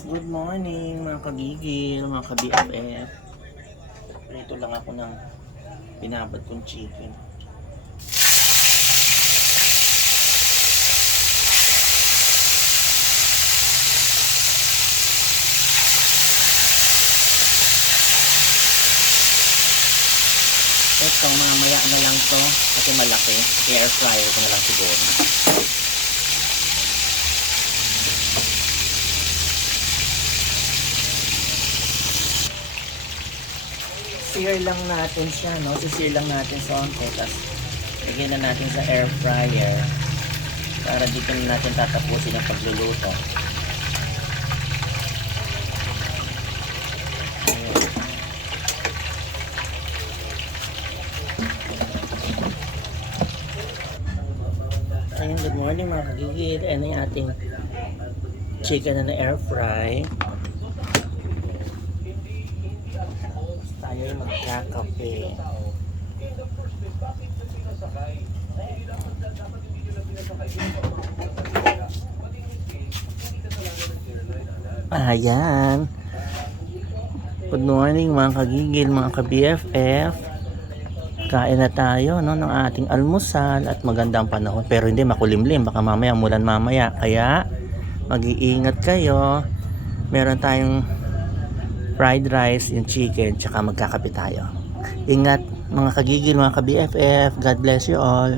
Good morning mga kagigil, mga ka-BFF. Prito lang ako ng binabad kong chicken. Ito mamaya na lang to kasi malaki. Air fryer ko na lang siguro. Sear lang natin siya, no? Sisir lang natin sa onte, tapos lagyan na natin sa air fryer para dito na natin tatapusin ang pagluluto. Ayun, good morning mga kagigil. Ayan yung ating chicken na air fry. Tayo yung magkakape. Ayan. Good morning mga kagigil, mga ka-BFF. Kain na tayo, no, ng ating almusal at magandang panahon. Pero hindi makulimlim, baka mamaya mulan mamaya. Kaya mag-iingat kayo. Meron tayong fried rice, yung chicken, tsaka magkakape tayo. Ingat mga kagigil, mga ka-BFF. God bless you all.